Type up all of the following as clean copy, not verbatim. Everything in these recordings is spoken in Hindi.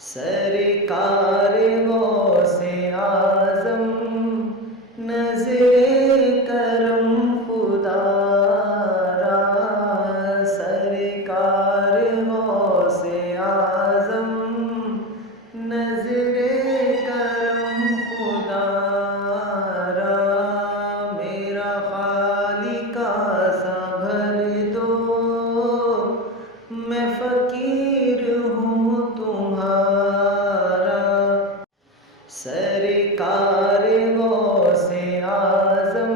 सरकार गौसे आज़म नज़रे करम खुदारा। सरकार गौसे आज़म नज़रे करम खुदारा। मेरा खालिका सा भर दो, मैं फ़कीर हूँ तुम्हारा। सरकार गौसे आज़म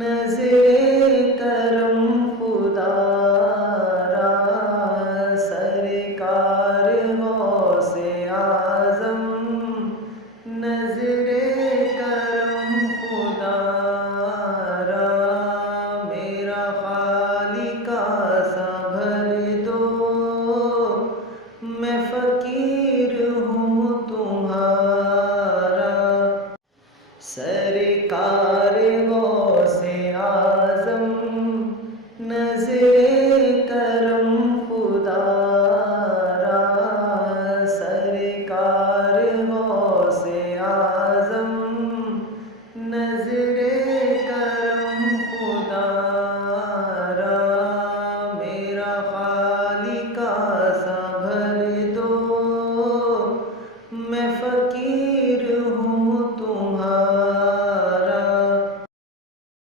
नज़रे करम खुदारा। सरकार गौसे आज़म नज़रे करम खुदारा। मेरा खालिका सा भर दो, मैं फ़कीर हूँ